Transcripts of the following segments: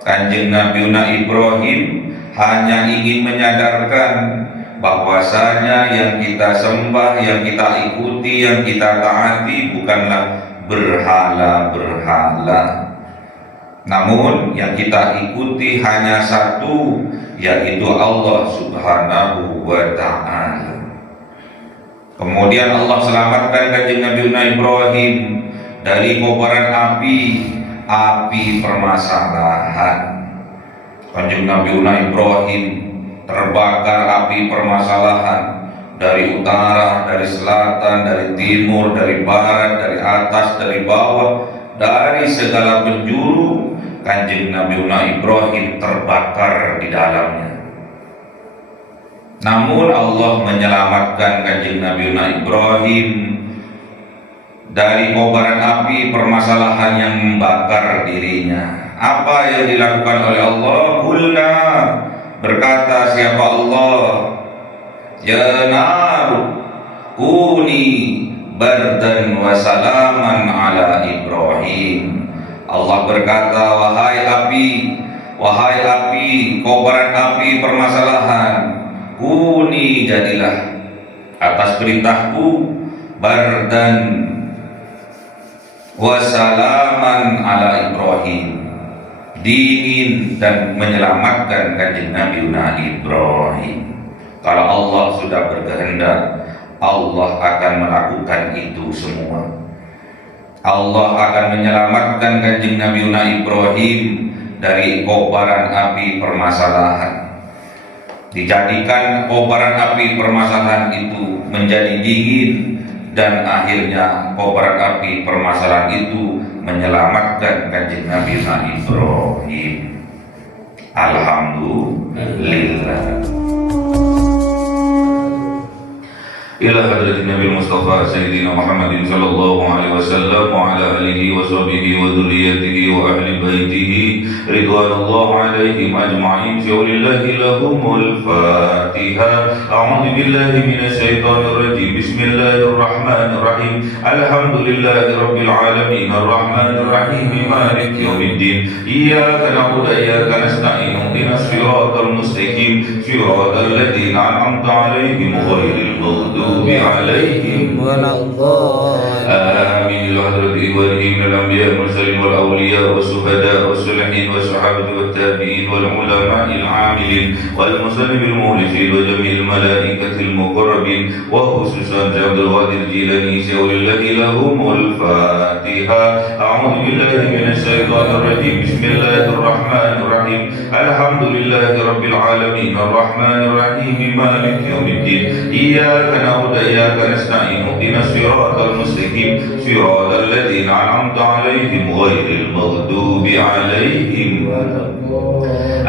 Kanjeng Nabi Ibrahim hanya ingin menyadarkan bahwasanya yang kita sembah, yang kita ikuti, yang kita taati bukanlah berhala-berhala, namun yang kita ikuti hanya satu, yaitu Allah Subhanahu wa ta'ala. Kemudian Allah selamatkan kanjeng Nabi Ibrahim dari kobaran api permasalahan. Kanjeng Nabi Ibrahim terbakar api permasalahan dari utara, dari selatan, dari timur, dari barat, dari atas, dari bawah, dari segala penjuru. Kanjeng Nabi Ibrahim terbakar di dalamnya. Namun Allah menyelamatkan kanjeng Nabi Ibrahim dari kobaran api permasalahan yang membakar dirinya. Apa yang dilakukan oleh Allah? Qulna, berkata siapa Allah, ya nar kuni bardan wa salaman ala Ibrahim. Allah berkata, wahai api, kobaran api permasalahan, kuni jadilah atas perintahku bardan wa salaman ala Ibrahim, dingin dan menyelamatkan kanjeng Nabi Ibrahim. Kalau Allah sudah berkehendak, Allah akan melakukan itu semua. Allah akan menyelamatkan kanjeng Nabi Ibrahim dari kobaran api permasalahan. Dijadikan kobaran api permasalahan itu menjadi dingin, dan akhirnya kobaran api permasalahan itu menyelamatkan kanjeng Nabi Ibrahim. Alhamdulillah. Ila hadratin Nabi Mustafa Sayyidina Muhammadin sallallahu alaihi wasallam wa ala alihi wa sahbihi wa dhurriyyatihi wa ahli baitihi ridwanullah alaihim ajma'in. Shawlillahi lahumul Fatiha. A'udzu billahi minasy syaithanir rajim. Bismillahirrahmanirrahim. Alhamdulillahi rabbil alamin arrahmanir rahim maliki yaumiddin. Iyyaka na'budu wa iyyaka nasta'in. Ihdinas siratal mustaqim. Siratal ladzina an'amta 'alaihim ghairil maghdubi عليهم ولا الضالين آمين. الحضرة إبراهيم الأنبياء المرسلين والأولياء والشهداء والصالحين والصحابة والتابعين والعلماء العاملين والمسلمين المخلصين وجميع الملائكة المقربين وخصوصا عبد القادر الجيلاني ولله لهم الفاتحة. أعوذ بالله من الشيطان الرجيم. بسم الله الرحمن الرحيم. الحمد لله رب العالمين الرحمن الرحيم مالك يوم الدين. إياك نعبد وإياك نستعين. اهدنا الصراط المستقيم صراط الذين أنعمت عليهم غير المغضوب عليهم.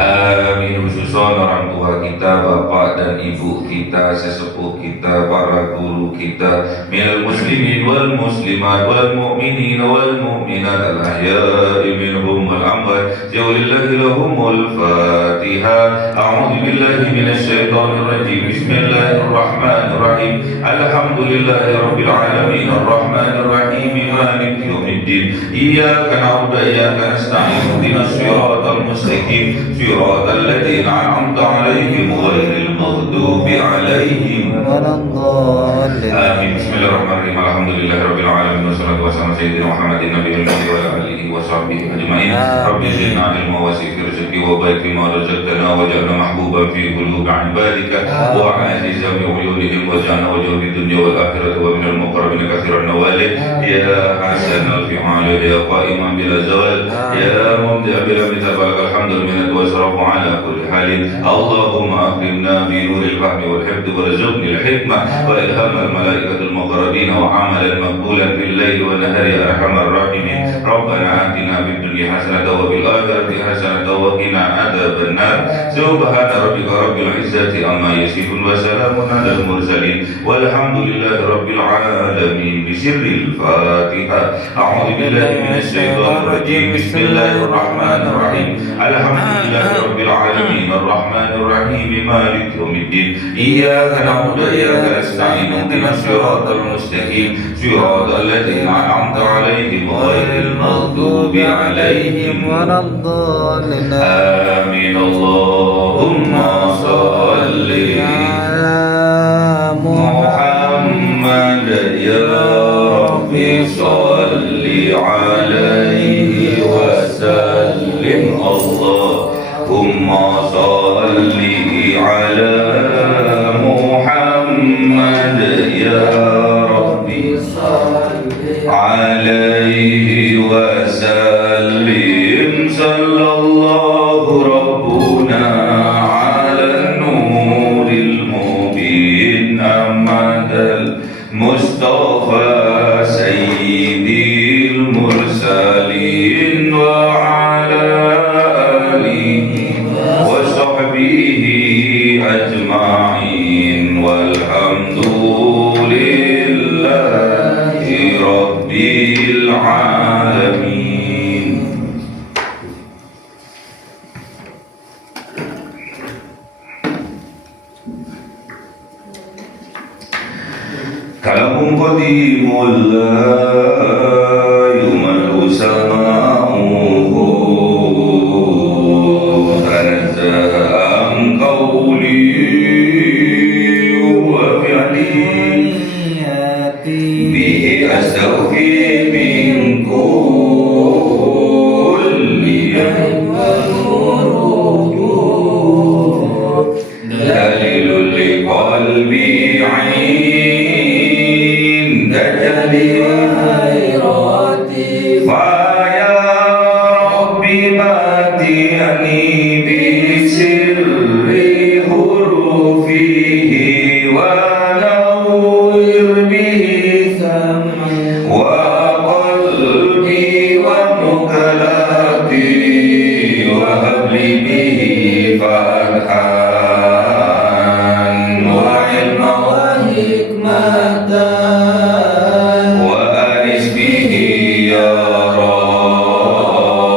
Amin. Khususan orang tua kita, bapak dan ibu kita, sesepuh kita, para guru kita, minal muslimin wal muslimat wal mu'minin wal mu'minat al ahya'i minhum wal amwat. Jawlillahi lahumul Fatiha. A'udzu billahi minasy syaithanir rajim. Bismillahirrahmanirrahim. Alhamdulillahi rabbil alamin arrahmanir rahim maliki yaumiddin. Iyyaka na'budu wa iyyaka nasta'in. Ihdinas siratal mustaqim siratal ladzina an'amta 'alaihim ghairil maghdubi 'alaihim waladdallin. Amin. Bismillahirrahmanirrahim. Alhamdulillahirabbil alamin wassalatu wassalamu ala sayyidina Muhammadin nabiyil ummi wa ala alihi wa sahbihi ajma'in. Rabbi zidna ilma wa wasi' fi rizqi wa barik fima razaqtana waj'alna mahbuban fi qulubi 'ibadika wa 'azizan bi 'uyunihim waj'alna wajhan fid dunya wal akhirati wa minal muqarrabin katsiran nawali. Ya hasanal fi'al ya qa'iman bila zawal ya mubdi'a bila mithal alhamdu minat wa sarafu ala kulli halin. Allahumma akrimna bi nuril fahmi wal hifdhi warzuqni al hikmah wa ilham al malaikatul muqarrabin wa amalan maqbulan fil layli wa nahari ya arhamar rahimin. Rabbana atina fid dunya hasanatan wa fil akhirati hasanatan wa qina adzaban nar. Subhana rabbika rabbil izzati amma yasifun wa salamun alal mursalin walhamdulillahi rabbil alamin. Bisirril Fatiha. A'udzu billahi minasy syaithanir rajim. Bismillahirrahmanirrahim. Alhamdulillahi rabbil alamin arrahmanir الرحمن الرحيم مالك يوم الدين إياك نعبد وإياك نستعين اهدنا الصراط المستقيم صراط الذين أنعمت عليهم غير المغضوب عليهم ولا الضالين آمين اللهم صل على محمد يا ربي صل عليه وسلم اللهم صل على محمد يا ربي صل عليه وسلم صلى الله ربنا على النور المبين محمد المصطفى سيدي المرسلين وعلى آله وصحبه أجمعين والحمد لله رب العالمين. كلام قديم لا يمل سماعه تنزه عن قولي وفعلي به أستوفي من كل دليل لقلبي عند خيراتي فيا ربي ماتيني بسر حروفه ونور به سمعي وقلبي ومكلاتي وهب لي به فتحا وعلما وحكمة وأنس به يا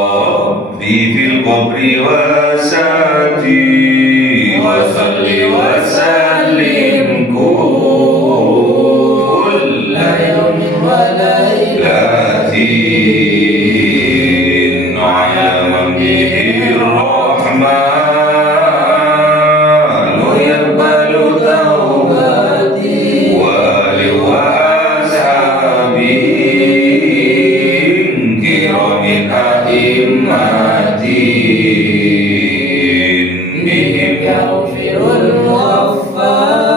ربي في القبر وساتي وصل وسلم كل يوم وليلة على من به الرحمن يقبل توبتي وآل وأصحابه كرام أئمتي بهم يغفر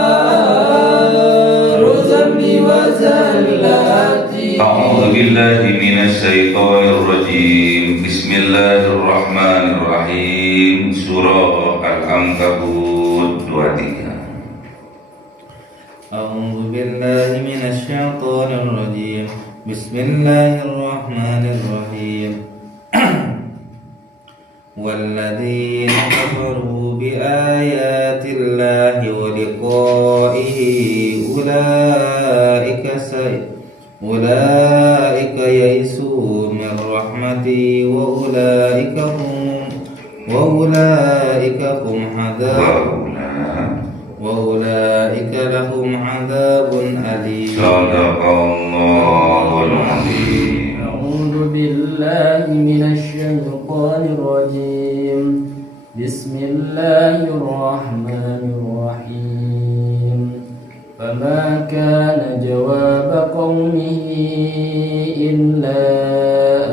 الغفار ذنبي وزلاتي. أعوذ بالله من الشيطان الرجيم. بسم الله الرحمن الرحيم. Surah Al-Ankabut 23. أعوذ بالله من الشيطان الرجيم. بسم الله الرحمن الرحيم. والذين كفروا بآيات الله ولقائه أولئك يئسوا من رحمتي وأولئك لهم عذاب أليم. صدق الله العظيم. أعوذ بالله من الشيطان الرجيم. بسم الله الرحمن الرحيم. فما كان جواب قومه إلا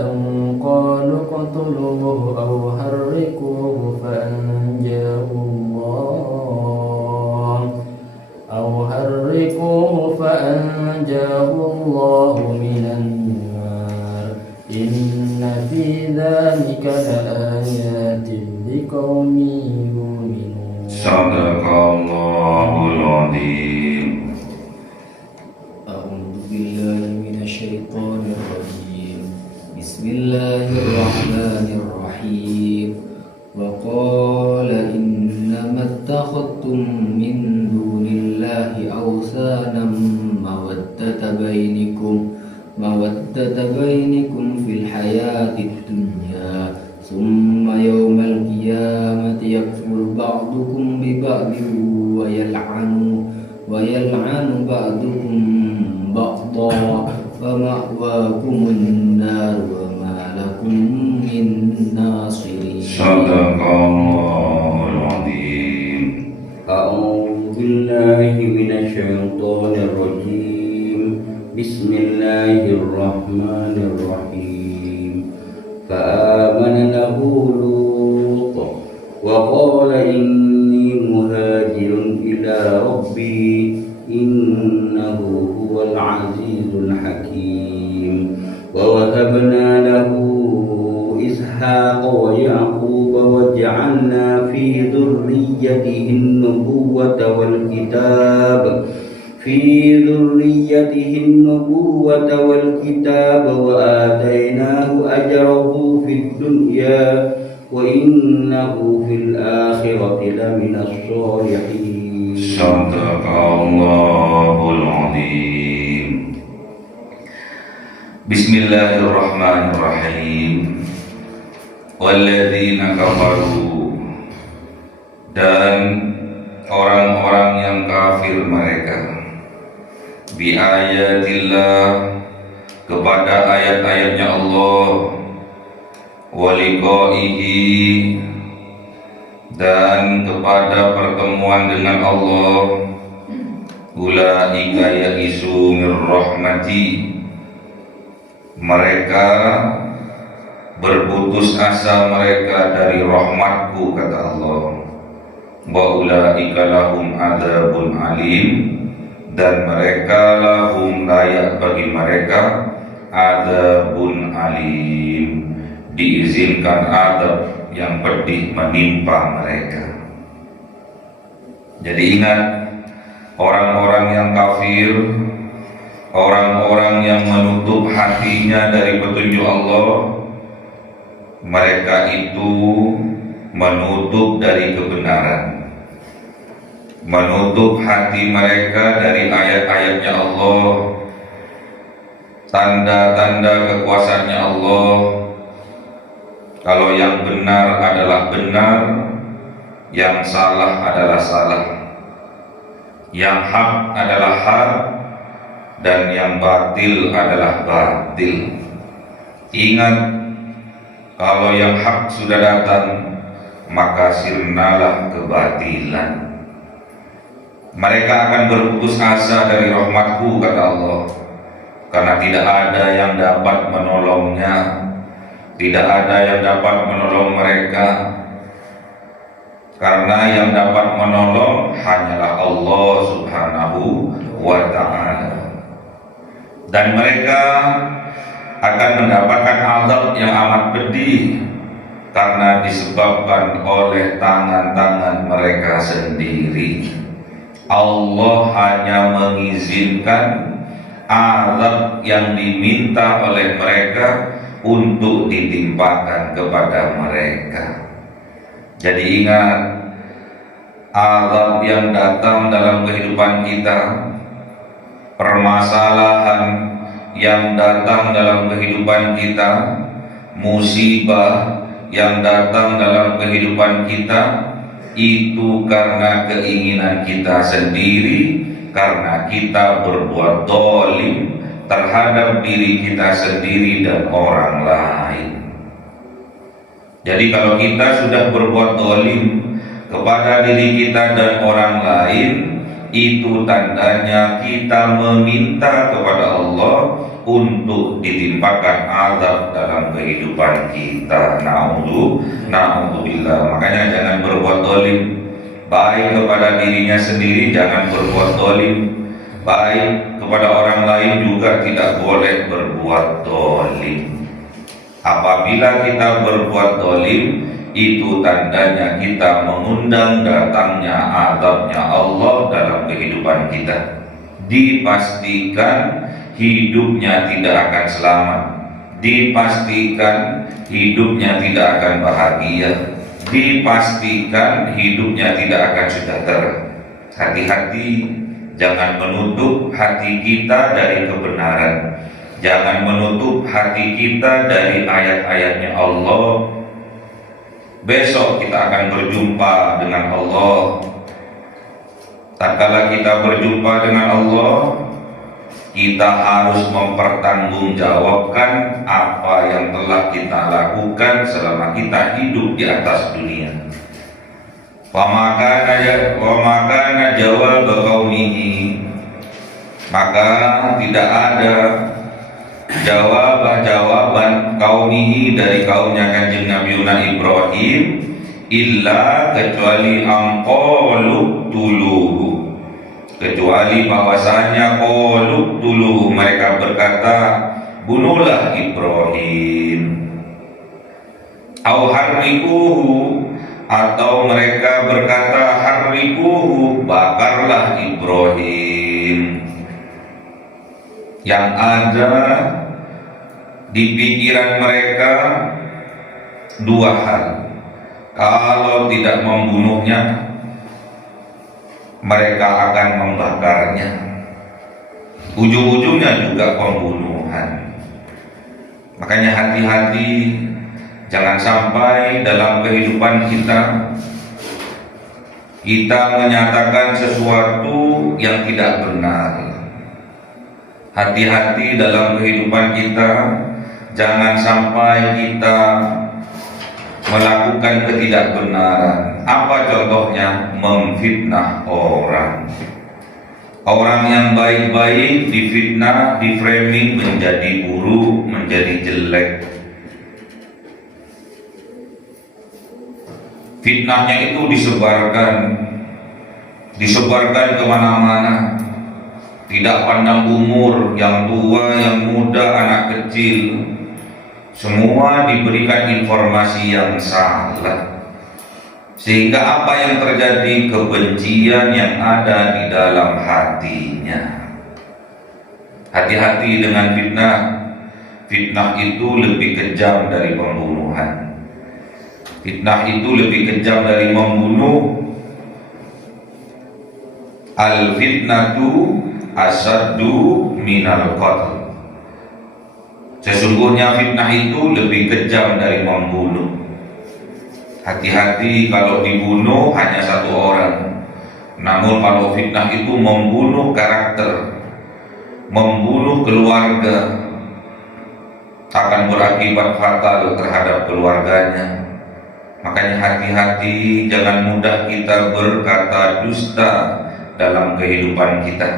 أن قالوا اقتلوه أو حرقوه فأنجاه الله من النار. إن في ذلك لآيات لقوم يؤمنون. صدق الله العظيم. أعوذ بالله من الشيطان الرجيم. بسم الله الرحمن الرحيم. وقال إنما اتخذتم من دون الله أوثانا مودة بينكم في الحياة الدنيا ثم يوم القيامة يكفر بعضكم ببعض ويلعن بعضكم بعضا فمأواكم النار وما لكم من ناصرين. صدق الله العظيم. أعوذ بالله من الشيطان الرجيم. بسم الله الرحمن الرحيم. فآمن له لوط وقال إني مهاجر إلى ربي إنه هو العزيز الحكيم. ووهبنا له إسحاق ويعقوب وجعلنا في ذريته النبوة والكتاب وآتيناه أجره في الدنيا وإنه في الآخرة لمن الصالحين. صدق الله العظيم. Bismillahirrahmanirrahim. Walladzina kafaru, dan orang-orang yang kafir mereka, bi ayatillah, kepada ayat-ayatnya Allah, wa liqaihi, dan kepada pertemuan dengan Allah, ulaika ya'isu mir rahmati, mereka berputus asa mereka dari rahmatku, kata Allah. Wa ulaika lahum adzabun alim, dan mereka lahum layak bagi mereka adzabun alim, diizinkan azab yang pedih menimpa mereka. Jadi ingat, orang-orang yang kafir, orang-orang yang menutup hatinya dari petunjuk Allah, mereka itu menutup dari kebenaran, menutup hati mereka dari ayat-ayatnya Allah, tanda-tanda kekuasaannya Allah. Kalau yang benar adalah benar, yang salah adalah salah, yang hak adalah hak, dan yang batil adalah batil. Ingat, kalau yang hak sudah datang, maka sirnalah kebatilan. Mereka akan berputus asa dari rahmatku, kata Allah, karena tidak ada yang dapat menolongnya, tidak ada yang dapat menolong mereka, karena yang dapat menolong hanyalah Allah Subhanahu wa ta'ala. Dan mereka akan mendapatkan azab yang amat pedih karena disebabkan oleh tangan-tangan mereka sendiri. Allah hanya mengizinkan azab yang diminta oleh mereka untuk ditimpakan kepada mereka. Jadi ingat, azab yang datang dalam kehidupan kita, permasalahan yang datang dalam kehidupan kita, musibah yang datang dalam kehidupan kita, itu karena keinginan kita sendiri, karena kita berbuat zalim terhadap diri kita sendiri dan orang lain. Jadi kalau kita sudah berbuat zalim kepada diri kita dan orang lain, itu tandanya kita meminta kepada Allah untuk ditimpakan azab dalam kehidupan kita. Na'udzubillah. Makanya jangan berbuat zalim, baik kepada dirinya sendiri jangan berbuat zalim, baik kepada orang lain juga tidak boleh berbuat zalim. Apabila kita berbuat zalim, itu tandanya kita mengundang datangnya azabnya Allah dalam kehidupan kita. Dipastikan hidupnya tidak akan selamat, dipastikan hidupnya tidak akan bahagia, dipastikan hidupnya tidak akan sejahtera. Hati-hati, jangan menutup hati kita dari kebenaran, jangan menutup hati kita dari ayat-ayatnya Allah. Besok kita akan berjumpa dengan Allah. tatkala kita berjumpa dengan Allah, kita harus mempertanggungjawabkan apa yang telah kita lakukan selama kita hidup di atas dunia. Wa makana jawab qaumihi, maka tidak ada jawaban qaumihi dari kaumnya Kanjeng Nabi Ibrahim illa kecuali angqalu tuluhu, kecuali bahwasanya qalu tuluhu, mereka berkata bunuhlah Ibrahim. Au harrikuhu, atau mereka berkata harrikuhu, bakarlah Ibrahim. Yang ada di pikiran mereka dua hal. Kalau tidak membunuhnya, mereka akan membakarnya. Ujung-ujungnya juga pembunuhan. Makanya hati-hati, jangan sampai dalam kehidupan kita menyatakan sesuatu yang tidak benar. Hati-hati dalam kehidupan kita, jangan sampai kita melakukan ketidakbenaran. Apa contohnya? Memfitnah orang. Orang yang baik-baik difitnah, diframing menjadi buruk, menjadi jelek. Fitnahnya itu disebarkan kemana-mana. Tidak pandang umur, yang tua, yang muda, anak kecil, semua diberikan informasi yang salah, sehingga apa yang terjadi? Kebencian yang ada di dalam hatinya. Hati-hati dengan fitnah. Fitnah itu lebih kejam dari pembunuhan. Fitnah itu lebih kejam dari membunuh. Al-fitnatu asaddu minal qatl. Sesungguhnya fitnah itu lebih kejam dari membunuh. Hati-hati kalau dibunuh hanya satu orang. Namun kalau fitnah itu membunuh karakter, membunuh keluarga, akan berakibat fatal terhadap keluarganya. Makanya hati-hati, jangan mudah kita berkata dusta dalam kehidupan kita.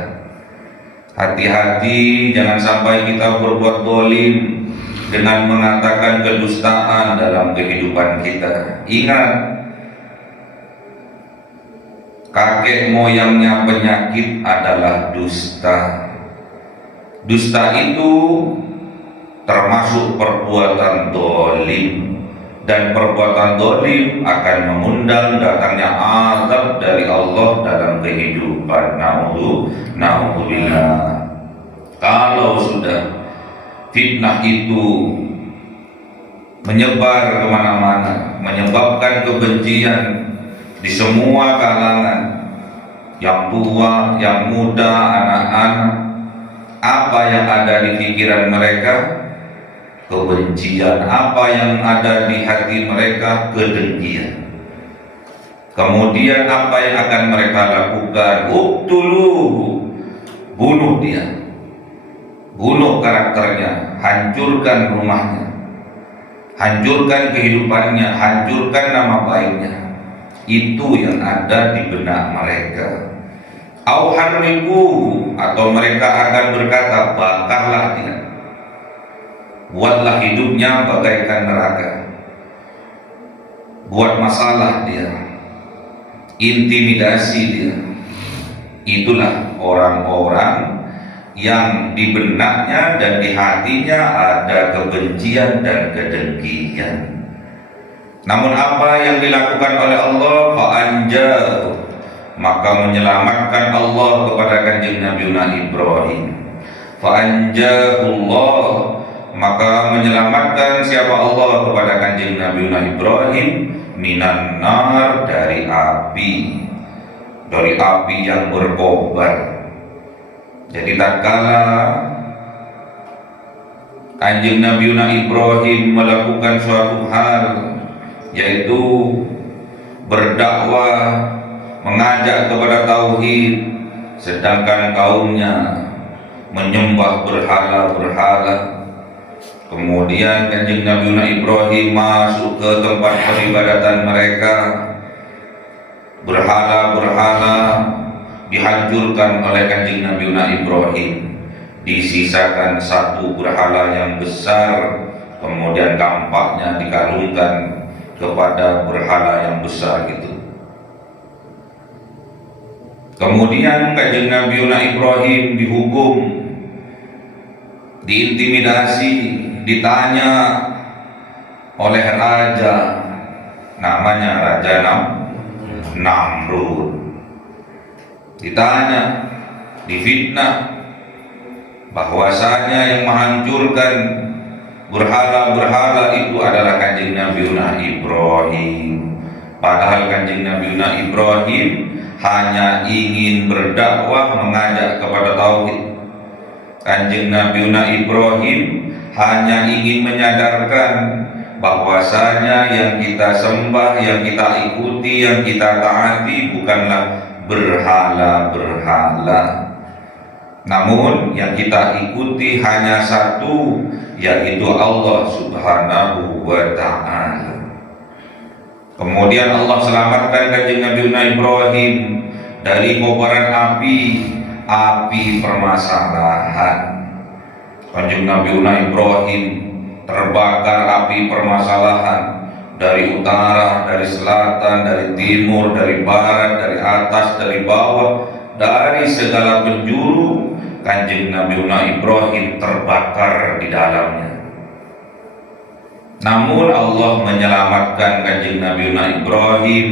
Hati-hati, jangan sampai kita berbuat zalim dengan mengatakan kedustaan dalam kehidupan kita. Ingat, kakek moyangnya penyakit adalah dusta. Dusta itu termasuk perbuatan zalim, dan perbuatan zalim akan mengundang datangnya azab dari Allah dalam kehidupan. Na'udzubillah. Kalau sudah fitnah itu menyebar kemana-mana, menyebabkan kebencian di semua kalangan, yang tua, yang muda, anak-anak, apa yang ada di pikiran mereka? Kebencian. Apa yang ada di hati mereka? Kedengkian. Kemudian apa yang akan mereka lakukan? Uqtuluhu, bunuh dia, bunuh karakternya, hancurkan rumahnya, hancurkan kehidupannya, hancurkan nama baiknya. Itu yang ada di benak mereka. Au harriquhu, atau mereka akan berkata bakarlah dia, buatlah hidupnya bagaikan neraka, buat masalah dia, intimidasi dia. Itulah orang-orang yang di benaknya dan di hatinya ada kebencian dan kedengkian. Namun apa yang dilakukan oleh Allah? Fa'anjahu, maka menyelamatkan Allah kepada Kanjeng Nabi Ibrahim. Fa'anjahullah, maka menyelamatkan siapa Allah kepada Kanjeng Nabi Ibrahim minan nar, dari api yang berkobar. Jadi tatkala Kanjeng Nabi Ibrahim melakukan suatu hal, yaitu berdakwah, mengajak kepada tauhid, sedangkan kaumnya menyembah berhala-berhala. Kemudian Kanjeng Nabi Ibrahim masuk ke tempat peribadatan mereka. Berhala-berhala dihancurkan oleh Kanjeng Nabi Ibrahim. Disisakan satu berhala yang besar, kemudian dampaknya dikalungkan kepada berhala yang besar itu. Kemudian Kanjeng Nabi Ibrahim dihukum, diintimidasi, ditanya oleh raja, namanya Raja Namrud. Ditanya, difitnah bahwasanya yang menghancurkan berhala-berhala itu adalah Kanjeng Nabi Ibrahim. Padahal Kanjeng Nabi Ibrahim hanya ingin berdakwah, mengajak kepada tauhid. Kanjeng Nabi Ibrahim hanya ingin menyadarkan bahwasanya yang kita sembah, yang kita ikuti, yang kita taati bukanlah berhala-berhala. Namun yang kita ikuti hanya satu, yaitu Allah Subhanahu wa ta'ala. Kemudian Allah selamatkan Kanjeng Nabi Ibrahim dari kobaran api permasalahan. Kanjeng Nabi Ibrahim terbakar api permasalahan dari utara, dari selatan, dari timur, dari barat, dari atas, dari bawah, dari segala penjuru. Kanjeng Nabi Ibrahim terbakar di dalamnya. Namun Allah menyelamatkan Kanjeng Nabi Ibrahim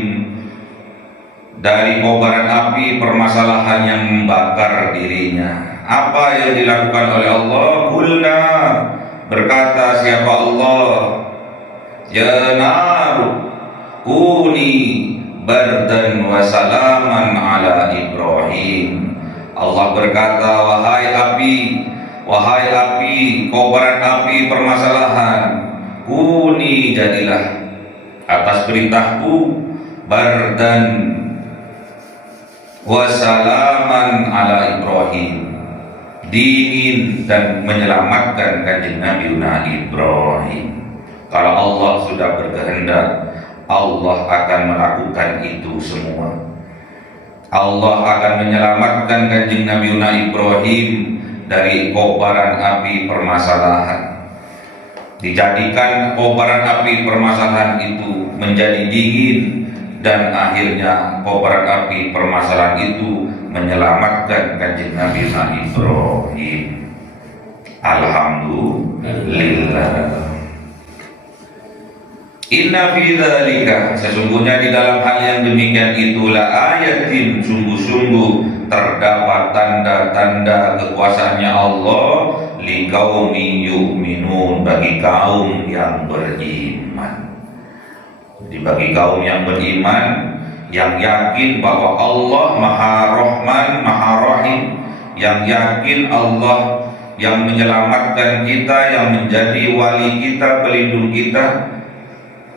dari kobaran api permasalahan yang membakar dirinya. Apa yang dilakukan oleh Allah? Qulna, berkata siapa Allah, ya nar kuni bardan wa salaman ala Ibrahim. Allah berkata, wahai api, kobaran api permasalahan, kuni jadilah atas perintahku bardan wa salaman ala Ibrahim, dingin dan menyelamatkan Kanjeng Nabi Ibrahim. Kalau Allah sudah berkehendak, Allah akan melakukan itu semua. Allah akan menyelamatkan Kanjeng Nabi Ibrahim dari kobaran api permasalahan. Dijadikan kobaran api permasalahan itu menjadi dingin, dan akhirnya kobaran api permasalahan itu menyelamatkan Kanjeng Nabi Ibrahim. Alhamdulillah. Inna fi dzalika, sesungguhnya di dalam hal yang demikian itulah ayatin, sungguh-sungguh terdapat tanda-tanda kekuasaannya Allah liqaumi yu'minun, bagi kaum yang beriman. Jadi bagi kaum yang beriman, yang yakin bahwa Allah Maha Rahman, Maha Rahim, yang yakin Allah yang menyelamatkan kita, yang menjadi wali kita, pelindung kita,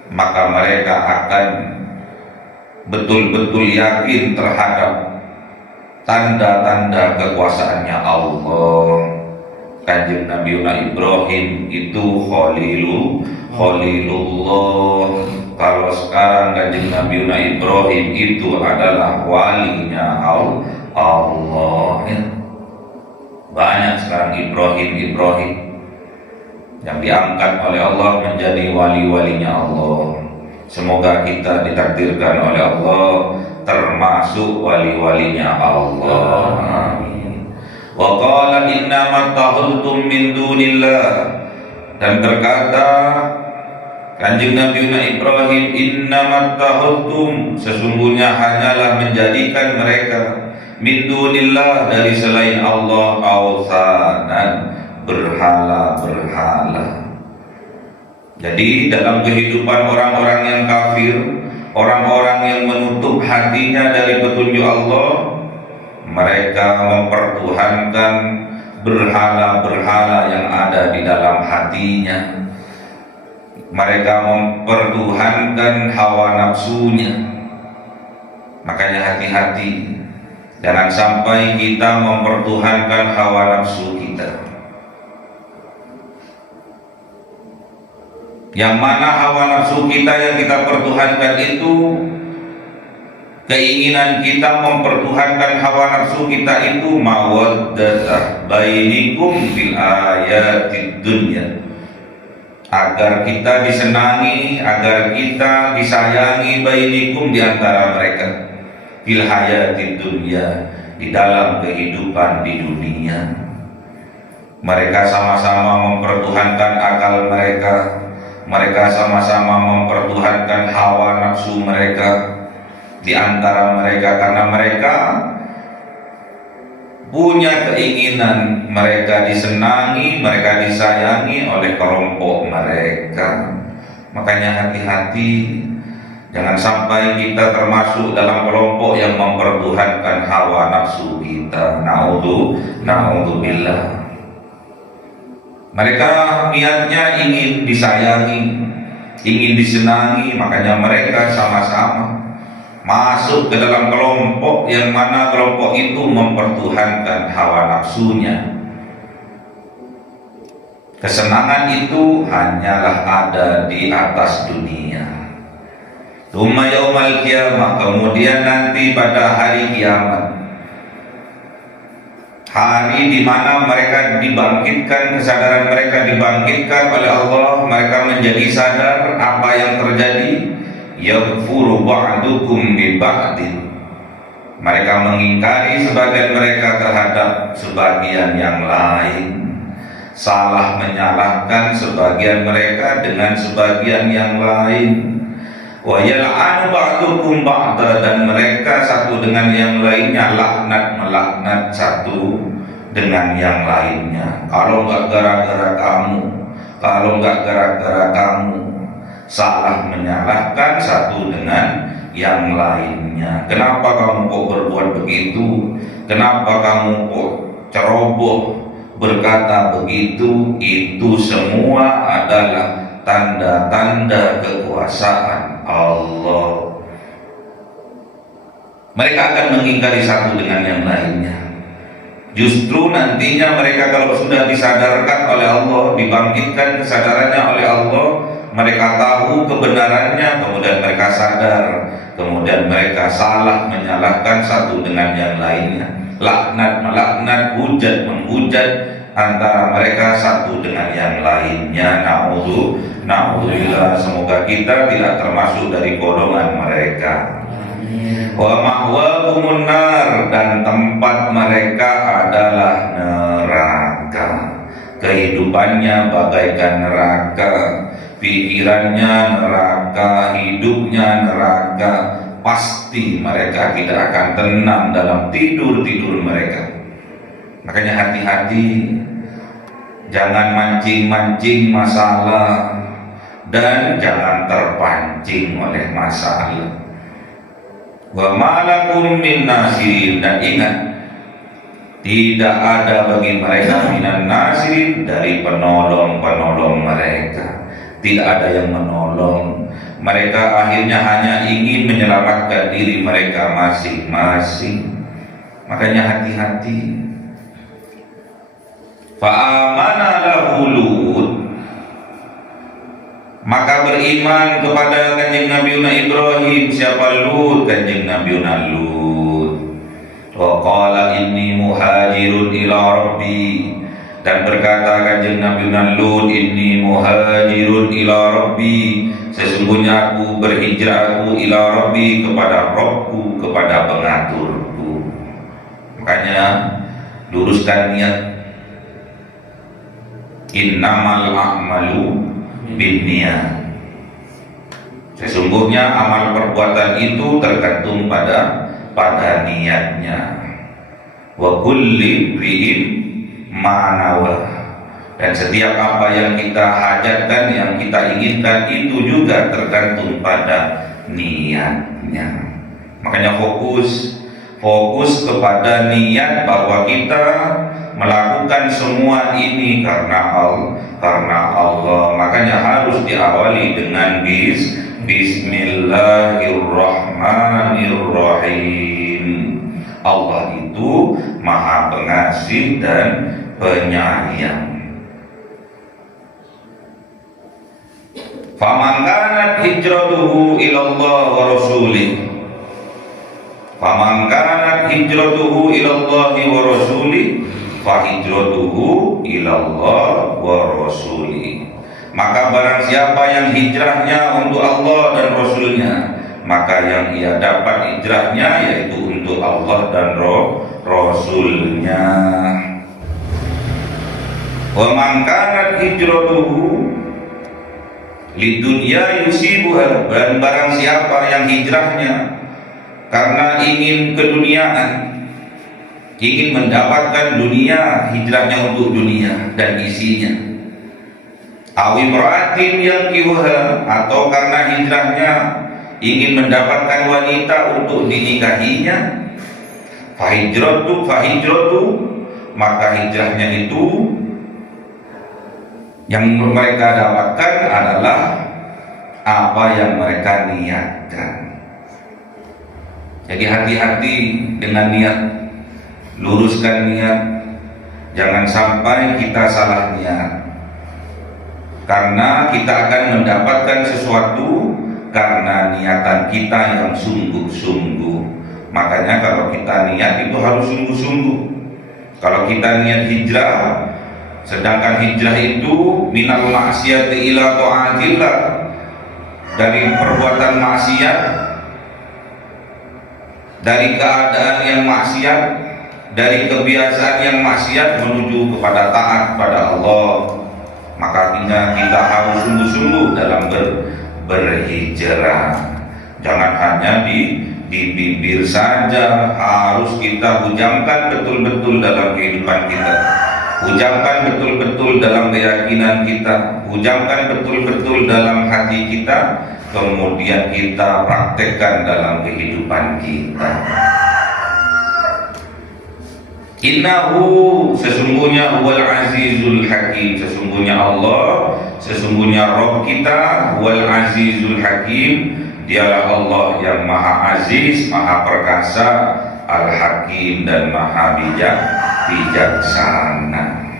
maka mereka akan betul-betul yakin terhadap tanda-tanda kekuasaannya Allah. Kanjeng Nabi Ibrahim itu Khalilullah. Kalau sekarang Kanjeng Nabi Ibrahim itu adalah walinya Allah. Banyak sekarang Ibrahim yang diangkat oleh Allah menjadi wali-walinya Allah. Semoga kita ditakdirkan oleh Allah termasuk wali-walinya Allah. Amin. Wa qala innama takhultum min dunillah, dan berkata Kanjeng Nabi Ibrahim, innama takhultum, sesungguhnya hanyalah menjadikan mereka min dunillah, dari selain Allah, awsanan, berhala-berhala. Jadi dalam kehidupan orang-orang yang kafir, orang-orang yang menutup hatinya dari petunjuk Allah, mereka mempertuhankan berhala-berhala yang ada di dalam hatinya. Mereka mempertuhankan hawa nafsunya. Makanya hati-hati, jangan sampai kita mempertuhankan hawa nafsu kita. Yang mana hawa nafsu kita yang kita pertuhankan itu, keinginan kita mempertuhankan hawa nafsu kita itu mawaddatah bainikum fil ayatid dunya, agar kita disenangi, agar kita disayangi bainikum di antara mereka fil hayatid dunya, di dalam kehidupan di dunia. Mereka sama-sama mempertuhankan akal mereka, mereka sama-sama mempertuhankan hawa nafsu mereka di antara mereka, karena mereka punya keinginan mereka disenangi, mereka disayangi oleh kelompok mereka. Makanya hati-hati, jangan sampai kita termasuk dalam kelompok yang mempertuhankan hawa nafsu kita. Na'udzubillah. Mereka niatnya ingin disayangi, ingin disenangi, makanya mereka sama-sama masuk ke dalam kelompok yang mana kelompok itu mempertuhankan hawa nafsunya. Kesenangan itu hanyalah ada di atas dunia. Tsumma yaumal qiyamah, kemudian nanti pada hari kiamat, hari di mana mereka dibangkitkan, kesadaran mereka dibangkitkan oleh Allah, mereka menjadi sadar apa yang terjadi. Yaghfuru ba'dukum bi ba'din, mereka mengingkari sebagian mereka terhadap sebagian yang lain, salah menyalahkan sebagian mereka dengan sebagian yang lain. Wa yal'anu ba'dukum ba'da, dan mereka satu dengan yang lainnya laknat melaknat satu dengan yang lainnya. Kalau enggak gara-gara kamu, kalau enggak gara-gara kamu, salah menyalahkan satu dengan yang lainnya. Kenapa kamu kok berbuat begitu? Kenapa kamu kok ceroboh berkata begitu? Itu semua adalah tanda-tanda kekuasaan Allah. Mereka akan mengingkari satu dengan yang lainnya. Justru nantinya mereka kalau sudah disadarkan oleh Allah, dibangkitkan kesadarannya oleh Allah, mereka tahu kebenarannya, kemudian mereka sadar, kemudian mereka salah menyalahkan satu dengan yang lainnya, laknat melaknat, hujat menghujat antara mereka satu dengan yang lainnya. Na'udzubillah, semoga kita tidak termasuk dari golongan mereka. Wa ma'wakumun nar, dan tempat mereka adalah neraka. Kehidupannya bagaikan neraka, pikirannya neraka, hidupnya neraka. Pasti mereka tidak akan tenang dalam tidur-tidur mereka. Makanya hati-hati, jangan mancing-mancing masalah, dan jangan terpancing oleh masalah. Wa malakum min nasirin, dan ingat, tidak ada bagi mereka minan nasirin, dari penolong-penolong mereka. Tidak ada yang menolong. Mereka akhirnya hanya ingin menyelamatkan diri mereka masing-masing. Makanya hati-hati. Fa'amana lahu Lut, maka beriman kepada kanjeng Nabi Ibrahim siapa? Lut, kanjeng Nabi Lut. Wa qala inni muhajirun ila rabbi, dan berkata kanjeng Nabi Lut, inni muhajirun ila rabbi, sesungguhnya aku berhijrah, aku ila rabbi, kepada Rabbku, kepada pengaturku. Makanya luruskan niat. Innamal a'malu binniyat, sesungguhnya amal perbuatan itu tergantung pada niatnya. Wa kulli imri'in ma nawa, dan setiap apa yang kita hajatkan, yang kita inginkan, itu juga tergantung pada niatnya. Makanya fokus kepada niat bahwa kita melakukan semua ini karena Allah. Makanya harus diawali dengan Bismillahirrahmanirrahim. Rahmanir Rahim. Allah itu Maha Pengasih dan Penyayang. Faman kanat hijratuhu ilallah wa rasulih. Faman kanat hijratuhu ilallahi wa rasulih, fa hijratuhu ilallah wa rasulih. Maka barang siapa yang hijrahnya untuk Allah dan Rasulnya, maka yang ia dapat hijrahnya yaitu untuk Allah dan Rasulnya. Wa man kanat hijratuhu lidunya yusibuha, dan barang siapa yang hijrahnya karena ingin keduniaan, ingin mendapatkan dunia, hijrahnya untuk dunia dan isinya. Awi imra'atin yankihuha, atau karena hijrahnya ingin mendapatkan wanita untuk dinikahinya. Fahijratu, maka hijrahnya itu yang mereka dapatkan adalah apa yang mereka niatkan. Jadi hati-hati dengan niat, luruskan niat, jangan sampai kita salah niat. Karena kita akan mendapatkan sesuatu karena niatan kita yang sungguh-sungguh. Makanya kalau kita niat itu harus sungguh-sungguh. Kalau kita niat hijrah, sedangkan hijrah itu minal maksiati ila ta'atillah, dari perbuatan maksiat, dari keadaan yang maksiat, dari kebiasaan yang maksiat menuju kepada taat pada Allah. Maka kita harus sungguh-sungguh dalam berhijrah. Jangan hanya di bibir saja, harus kita hujamkan betul-betul dalam kehidupan kita. Hujamkan betul-betul dalam keyakinan kita, hujamkan betul-betul dalam hati kita, kemudian kita praktekkan dalam kehidupan kita. Innahu, sesungguhnya huwal azizul hakim, sesungguhnya Allah, sesungguhnya Rabb kita huwal azizul hakim, dialah Allah yang maha aziz, maha perkasa, al-hakim, dan maha bijaksana.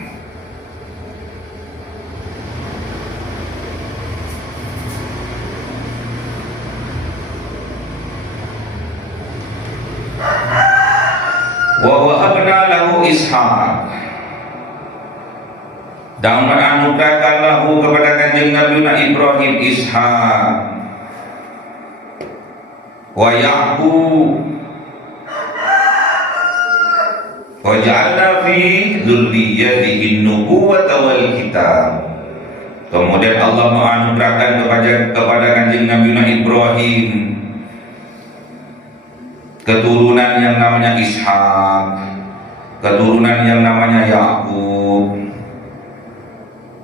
Wa wahabna lahu Ishaq, dan menganugerahkan lahu kepada kanjeng Nabi Ibrahim Ishaq, wa Ya'qub, wa ja'alna fi dzurriyyatihi an-nubuwwata wal kitab. Kemudian Allah menganugerahkan kepada kanjeng Nabi Ibrahim keturunan yang namanya Ishak, keturunan yang namanya Yakub,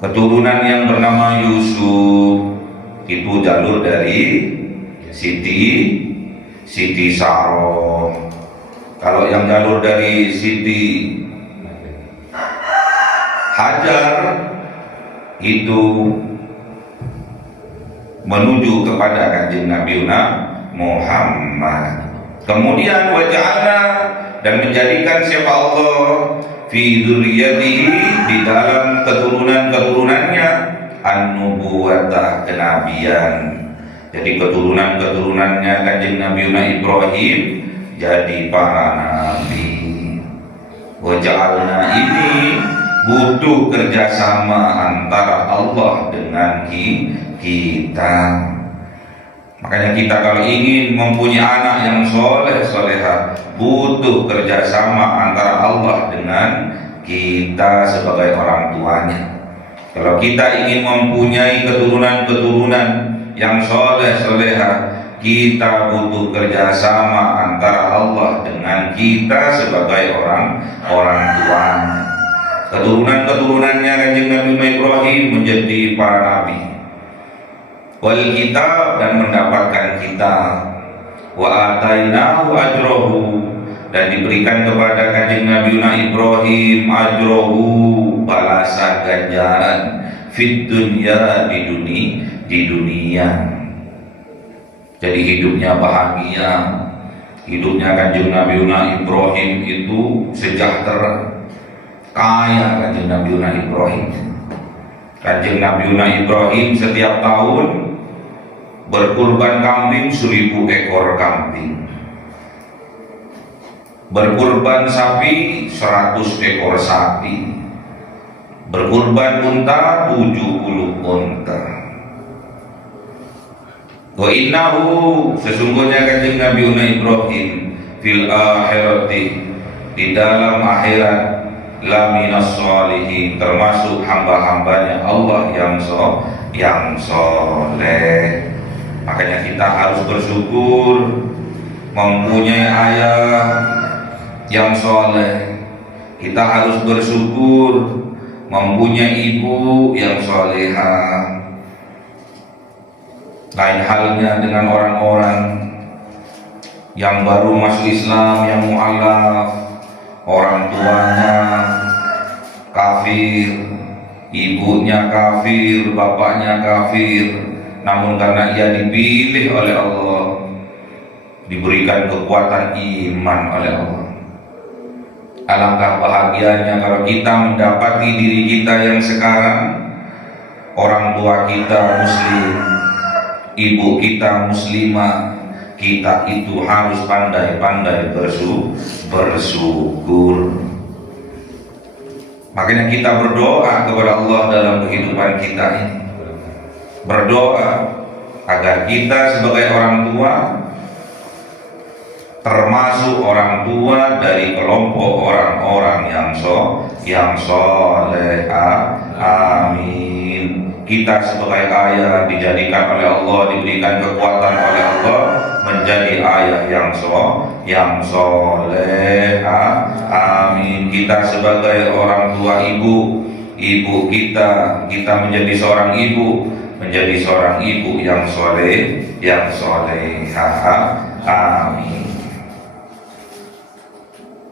keturunan yang bernama Yusuf. Itu jalur dari Siti Saroh. Kalau yang jalur dari Siti Hajar itu menuju kepada kanjeng Nabi Muhammad. Kemudian waja'alna, dan menjadikan siapa Allah fi dzurriyyatihi, di dalam keturunan-keturunannya, an-nubuwwata, kenabian. Jadi keturunan-keturunannya kanjeng Nabi Ibrahim jadi para nabi. Waja'alna ini butuh kerjasama antara Allah dengan kita. Makanya kita kalau ingin mempunyai anak yang soleh-soleha, butuh kerjasama antara Allah dengan kita sebagai orang tuanya. Kalau kita ingin mempunyai keturunan-keturunan yang soleh-soleha, kita butuh kerjasama antara Allah dengan kita sebagai orang tuanya. Keturunan-keturunannya kanjeng Nabi Ibrahim menjadi para nabi, wal kitab, dan mendapatkan kitab, wa atainahu ajrohu, dan diberikan kepada kanjeng Nabi Ibrahim ajrohu, balasan ganjaran, fit dunya, di dunia. jadi hidupnya bahagia. Hidupnya Kanjeng Nabi Ibrahim itu sejahtera, kaya Kanjeng Nabi Ibrahim. Kanjeng Nabi Ibrahim setiap tahun berkurban kambing 1000 ekor kambing, berkurban sapi 100 ekor sapi, berkurban unta 70 unta. Wa innahu, sesungguhnya Kanjeng Nabi Ibrahim, fil akhirati, di dalam akhirat, laminas sholihin, termasuk hamba-hambanya Allah yang soleh. Makanya kita harus bersyukur mempunyai ayah yang soleh. Kita harus bersyukur mempunyai ibu yang solehah. Lain halnya dengan orang-orang yang baru masuk Islam, yang mu'alaf, orang tuanya kafir, ibunya kafir, bapaknya kafir, namun karena ia dipilih oleh Allah, diberikan kekuatan iman oleh Allah. Alangkah bahagianya kalau kita mendapati diri kita yang sekarang, orang tua kita muslim, ibu kita muslimah, kita itu harus pandai-pandai bersyukur. Makanya kita berdoa kepada Allah dalam kehidupan kita ini, berdoa agar kita sebagai orang tua, termasuk orang tua dari kelompok orang-orang yang soleh. Amin. Kita sebagai ayah dijadikan oleh Allah, diberikan kekuatan oleh Allah menjadi ayah yang soleh. Amin. Kita sebagai orang tua, ibu kita menjadi seorang ibu, yang solehah. Amin.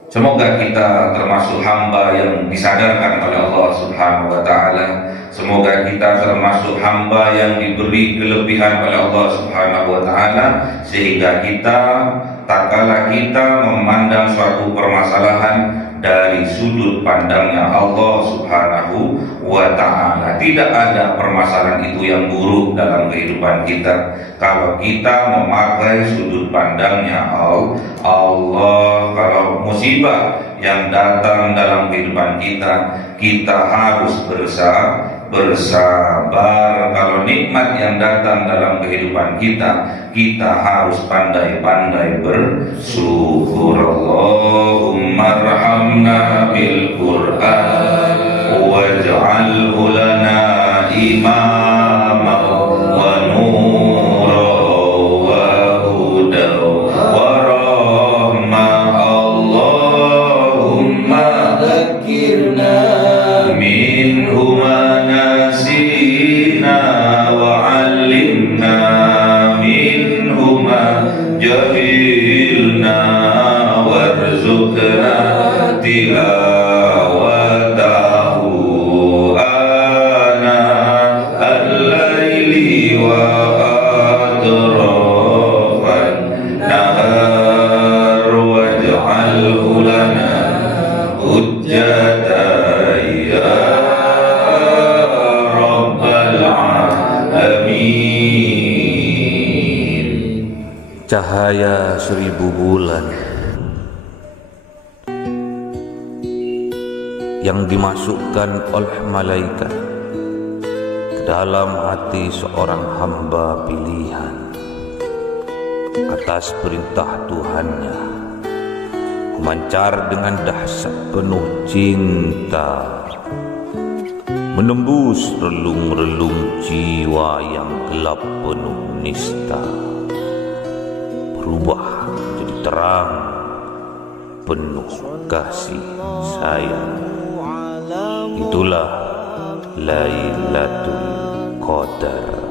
Semoga kita termasuk hamba yang disadarkan oleh Allah Subhanahu wa Ta'ala. Semoga kita termasuk hamba yang diberi kelebihan oleh Allah Subhanahu wa Ta'ala, sehingga kita, tak kala kita memandang suatu permasalahan dari sudut pandangnya Allah Subhanahu wa Ta'ala, tidak ada permasalahan itu yang buruk dalam kehidupan kita kalau kita memakai sudut pandangnya Allah. Kalau musibah yang datang dalam kehidupan kita harus bersabar. Kalau nikmat yang datang dalam kehidupan kita harus pandai-pandai bersyukur. Allahumma arhamna bil Qur'an waj'alhu lana imama wa nura wa huda wa rahmah. Allahumma dzakirna minhu ma nasina wa 'allimna minhu ma jahilna warzuqna tilawatahu ana al-laili wa atrafan nahar waj'alhu lana hujjatan ya rabbal alamin. Cahaya 1000 bulan yang dimasukkan oleh malaikat ke dalam hati seorang hamba pilihan atas perintah Tuhannya, memancar dengan dahsyat penuh cinta, menembus relung-relung jiwa yang gelap penuh nista, berubah menjadi terang penuh kasih sayang. Itulah Lailatul Qadar.